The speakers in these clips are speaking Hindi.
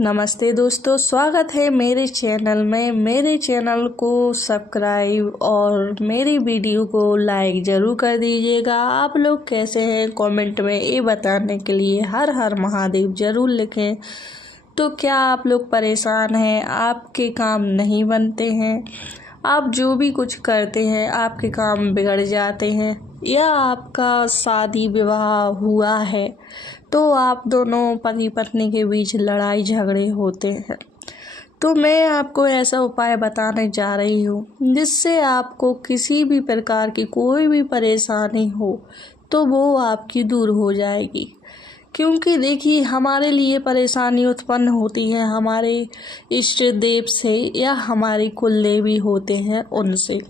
नमस्ते दोस्तों, स्वागत है मेरे चैनल में। मेरे चैनल को सब्सक्राइब और मेरी वीडियो को लाइक ज़रूर कर दीजिएगा। आप लोग कैसे हैं कमेंट में ये बताने के लिए हर हर महादेव ज़रूर लिखें। तो क्या आप लोग परेशान हैं, आपके काम नहीं बनते हैं, आप जो भी कुछ करते हैं आपके काम बिगड़ जाते हैं, या आपका शादी विवाह हुआ है तो आप दोनों पति पत्नी के बीच लड़ाई झगड़े होते हैं, तो मैं आपको ऐसा उपाय बताने जा रही हूँ जिससे आपको किसी भी प्रकार की कोई भी परेशानी हो तो वो आपकी दूर हो जाएगी। क्योंकि देखिए, हमारे लिए परेशानी उत्पन्न होती है हमारे इष्ट देव से या हमारी कुलदेवी होते हैं उनसे।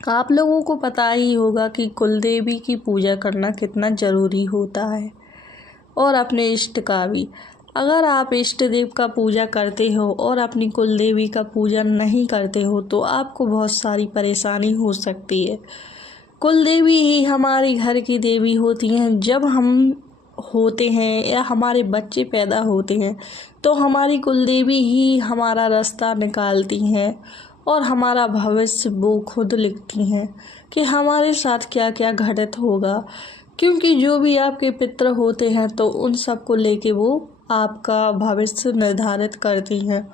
आप लोगों को पता ही होगा कि कुलदेवी की पूजा करना कितना ज़रूरी होता है, और अपने इष्ट का भी। अगर आप इष्ट देव का पूजा करते हो और अपनी कुलदेवी का पूजा नहीं करते हो तो आपको बहुत सारी परेशानी हो सकती है। कुलदेवी ही हमारे घर की देवी होती हैं। जब हम होते हैं या हमारे बच्चे पैदा होते हैं तो हमारी कुलदेवी ही हमारा रास्ता निकालती हैं और हमारा भविष्य वो खुद लिखती हैं कि हमारे साथ क्या क्या घटित होगा। क्योंकि जो भी आपके पितृ होते हैं तो उन सब को लेके वो आपका भविष्य निर्धारित करती हैं।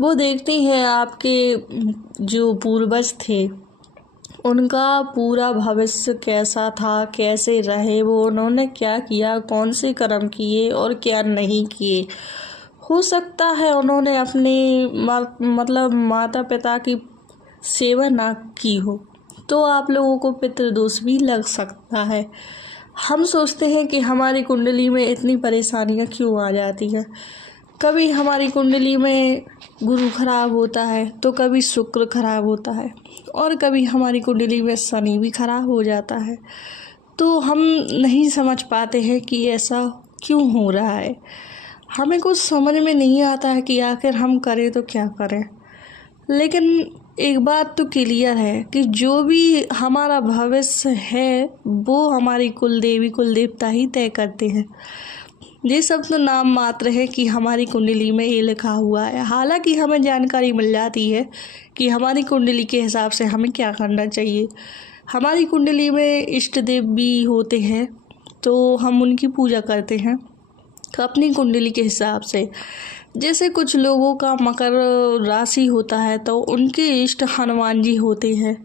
वो देखती हैं आपके जो पूर्वज थे उनका पूरा भविष्य कैसा था, कैसे रहे वो, उन्होंने क्या किया, कौन से कर्म किए और क्या नहीं किए। हो सकता है उन्होंने अपने मतलब माता पिता की सेवा ना की हो तो आप लोगों को पितृदोष भी लग सकता है। हम सोचते हैं कि हमारी कुंडली में इतनी परेशानियां क्यों आ जाती हैं। कभी हमारी कुंडली में गुरु खराब होता है तो कभी शुक्र खराब होता है, और कभी हमारी कुंडली में शनि भी खराब हो जाता है। तो हम नहीं समझ पाते हैं कि ऐसा क्यों हो रहा है। हमें कुछ समझ में नहीं आता है कि आखिर हम करें तो क्या करें। लेकिन एक बात तो क्लियर है कि जो भी हमारा भविष्य है वो हमारी कुलदेवी कुलदेवता ही तय करते हैं। ये सब तो नाम मात्र है कि हमारी कुंडली में ये लिखा हुआ है। हालांकि हमें जानकारी मिल जाती है कि हमारी कुंडली के हिसाब से हमें क्या करना चाहिए। हमारी कुंडली में इष्ट देव भी होते हैं तो हम उनकी पूजा करते हैं अपनी कुंडली के हिसाब से। जैसे कुछ लोगों का मकर राशि होता है तो उनके इष्ट हनुमान जी होते हैं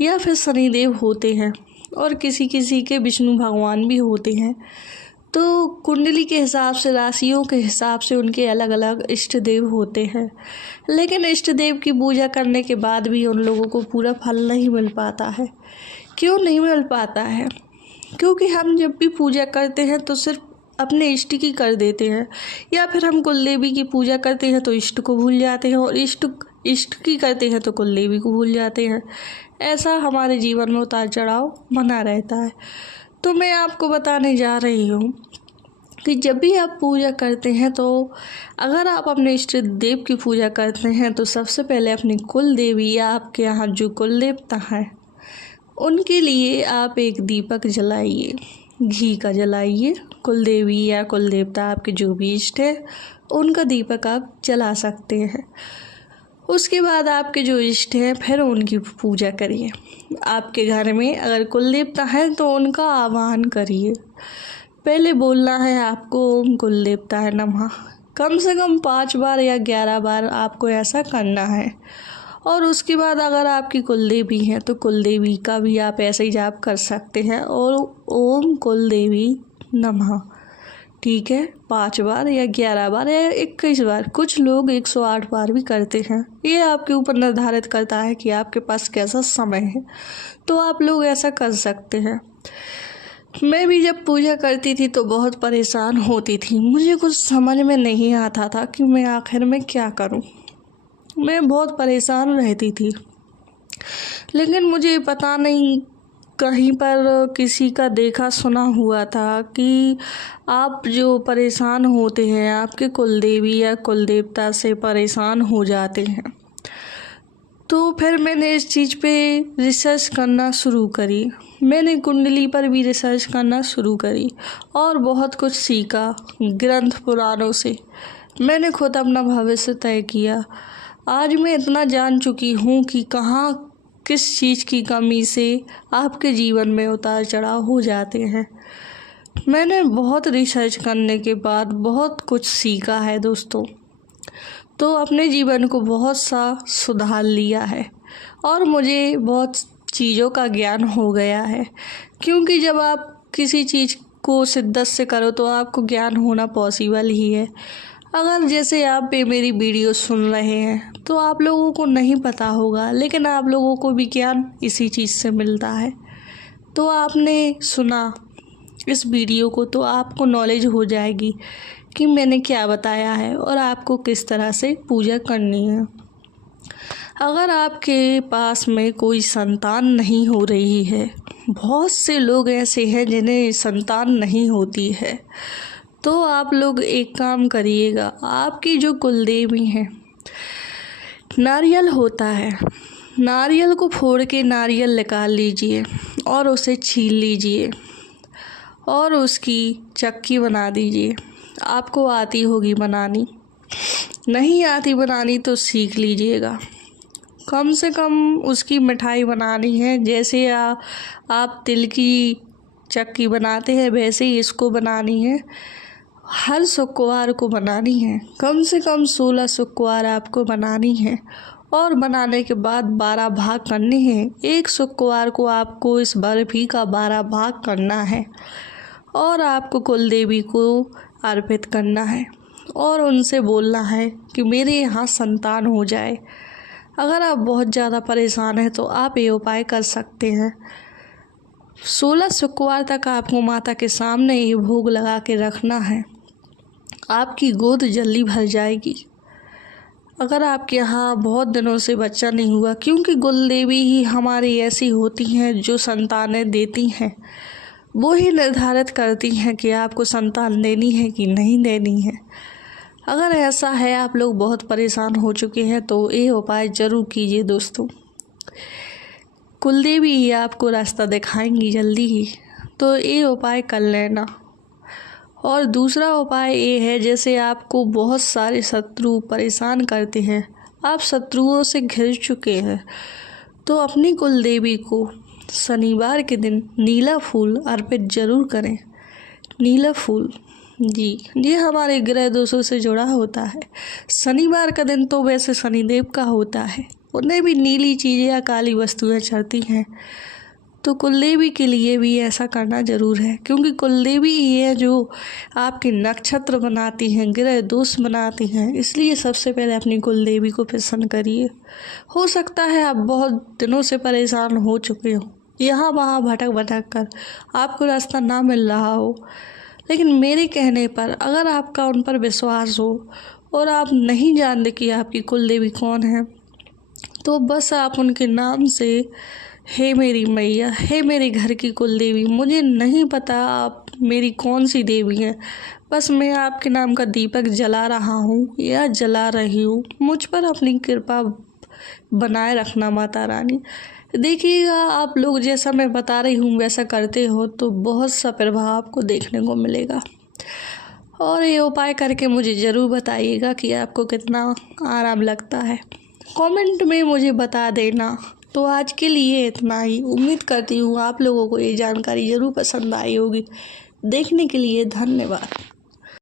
या फिर शनिदेव होते हैं, और किसी किसी के विष्णु भगवान भी होते हैं। तो कुंडली के हिसाब से, राशियों के हिसाब से उनके अलग अलग इष्ट देव होते हैं। लेकिन इष्ट देव की पूजा करने के बाद भी उन लोगों को पूरा फल नहीं मिल पाता है। क्यों नहीं मिल पाता है? क्योंकि हम जब भी पूजा करते हैं तो सिर्फ अपने इष्ट की कर देते हैं, या फिर हम कुलदेवी की पूजा करते हैं तो इष्ट को भूल जाते हैं, और इष्ट की करते हैं तो कुलदेवी को भूल जाते हैं। ऐसा हमारे जीवन में उतार चढ़ाव बना रहता है। तो मैं आपको बताने जा रही हूँ कि जब भी आप पूजा करते हैं तो अगर आप अपने इष्ट देव की पूजा करते हैं तो सबसे पहले अपनी कुल देवी या आपके यहाँ जो कुल देवता हैं उनके लिए आप एक दीपक जलाइए, घी का जलाइए। कुल देवी या कुल देवता आपके जो भी इष्ट है उनका दीपक आप जला सकते हैं। उसके बाद आपके जो इष्ट हैं फिर उनकी पूजा करिए। आपके घर में अगर कुल देवता है तो उनका आवाहन करिए। पहले बोलना है आपको ओम कुल देवताय नमः, कम से कम 5 बार या 11 बार आपको ऐसा करना है। और उसके बाद अगर आपकी कुलदेवी है तो कुलदेवी का भी आप ऐसे ही जाप कर सकते हैं, और ओम कुलदेवी नमः, ठीक है, 5 बार या 11 बार या 21 बार। कुछ लोग 108 बार भी करते हैं। ये आपके ऊपर निर्धारित करता है कि आपके पास कैसा समय है, तो आप लोग ऐसा कर सकते हैं। मैं भी जब पूजा करती थी तो बहुत परेशान होती थी। मुझे कुछ समझ में नहीं आता था कि मैं आखिर में क्या करूं। मैं बहुत परेशान रहती थी। लेकिन मुझे पता नहीं, कहीं पर किसी का देखा सुना हुआ था कि आप जो परेशान होते हैं, आपके कुलदेवी या कुलदेवता से परेशान हो जाते हैं, तो फिर मैंने इस चीज़ पे रिसर्च करना शुरू करी। मैंने कुंडली पर भी रिसर्च करना शुरू करी और बहुत कुछ सीखा ग्रंथ पुराणों से। मैंने खुद अपना भविष्य तय किया। आज मैं इतना जान चुकी हूँ कि कहाँ किस चीज़ की कमी से आपके जीवन में उतार चढ़ाव हो जाते हैं। मैंने बहुत रिसर्च करने के बाद बहुत कुछ सीखा है दोस्तों, तो अपने जीवन को बहुत सा सुधार लिया है और मुझे बहुत चीज़ों का ज्ञान हो गया है। क्योंकि जब आप किसी चीज़ को शिद्दत से करो तो आपको ज्ञान होना पॉसिबल ही है। अगर जैसे आप पे मेरी वीडियो सुन रहे हैं तो आप लोगों को नहीं पता होगा, लेकिन आप लोगों को भी ज्ञान इसी चीज़ से मिलता है। तो आपने सुना इस वीडियो को तो आपको नॉलेज हो जाएगी कि मैंने क्या बताया है और आपको किस तरह से पूजा करनी है। अगर आपके पास में कोई संतान नहीं हो रही है, बहुत से लोग ऐसे हैं जिन्हें संतान नहीं होती है, तो आप लोग एक काम करिएगा। आपकी जो कुलदेवी हैं, नारियल होता है, नारियल को फोड़ के नारियल निकाल लीजिए और उसे छील लीजिए और उसकी चक्की बना दीजिए। आपको आती होगी बनानी, नहीं आती बनानी तो सीख लीजिएगा। कम से कम उसकी मिठाई बनानी है। जैसे आप तिल की चक्की बनाते हैं वैसे ही इसको बनानी है। हर शुक्रवार को बनानी है, कम से कम 16 शुक्रवार आपको बनानी है और बनाने के बाद 12 भाग करने हैं। एक शुक्रवार को आपको इस बर्फी का 12 भाग करना है और आपको कुलदेवी को अर्पित करना है और उनसे बोलना है कि मेरे यहाँ संतान हो जाए। अगर आप बहुत ज़्यादा परेशान हैं तो आप ये उपाय कर सकते हैं। 16 शुक्रवार तक आपको माता के सामने ये भोग लगा के रखना है। आपकी गोद जल्दी भर जाएगी। अगर आपके यहाँ बहुत दिनों से बच्चा नहीं हुआ, क्योंकि कुलदेवी ही हमारी ऐसी होती हैं जो संतानें देती हैं, वो ही निर्धारित करती हैं कि आपको संतान देनी है कि नहीं देनी है। अगर ऐसा है, आप लोग बहुत परेशान हो चुके हैं, तो ये उपाय ज़रूर कीजिए दोस्तों। कुलदेवी ही आपको रास्ता दिखाएंगी जल्दी ही, तो ये उपाय कर लेना। और दूसरा उपाय ये है, जैसे आपको बहुत सारे शत्रु परेशान करते हैं, आप शत्रुओं से घिर चुके हैं, तो अपनी कुलदेवी को शनिवार के दिन नीला फूल अर्पित ज़रूर करें। नीला फूल जी, ये हमारे ग्रह दोषों से जुड़ा होता है। शनिवार का दिन तो वैसे शनिदेव का होता है, उन्हें भी नीली चीज़ें या काली वस्तुएं चढ़ती हैं, तो कुलदेवी के लिए भी ऐसा करना ज़रूर है। क्योंकि कुलदेवी ही है जो आपके नक्षत्र बनाती हैं, ग्रह दोष बनाती हैं, इसलिए सबसे पहले अपनी कुलदेवी को प्रसन्न करिए। हो सकता है आप बहुत दिनों से परेशान हो चुके हो, यहाँ वहाँ भटक कर आपको रास्ता ना मिल रहा हो, लेकिन मेरे कहने पर अगर आपका उन पर विश्वास हो और आप नहीं जानते कि आपकी कुलदेवी कौन है, तो बस आप उनके नाम से, हे मेरी मैया, हे मेरे घर की कुलदेवी, मुझे नहीं पता आप मेरी कौन सी देवी हैं, बस मैं आपके नाम का दीपक जला रहा हूँ या जला रही हूँ, मुझ पर अपनी कृपा बनाए रखना माता रानी। देखिएगा, आप लोग जैसा मैं बता रही हूँ वैसा करते हो तो बहुत सा प्रभाव आपको देखने को मिलेगा। और ये उपाय करके मुझे ज़रूर बताइएगा कि आपको कितना आराम लगता है, कमेंट में मुझे बता देना। तो आज के लिए इतना ही। उम्मीद करती हूँ आप लोगों को ये जानकारी ज़रूर पसंद आई होगी। देखने के लिए धन्यवाद।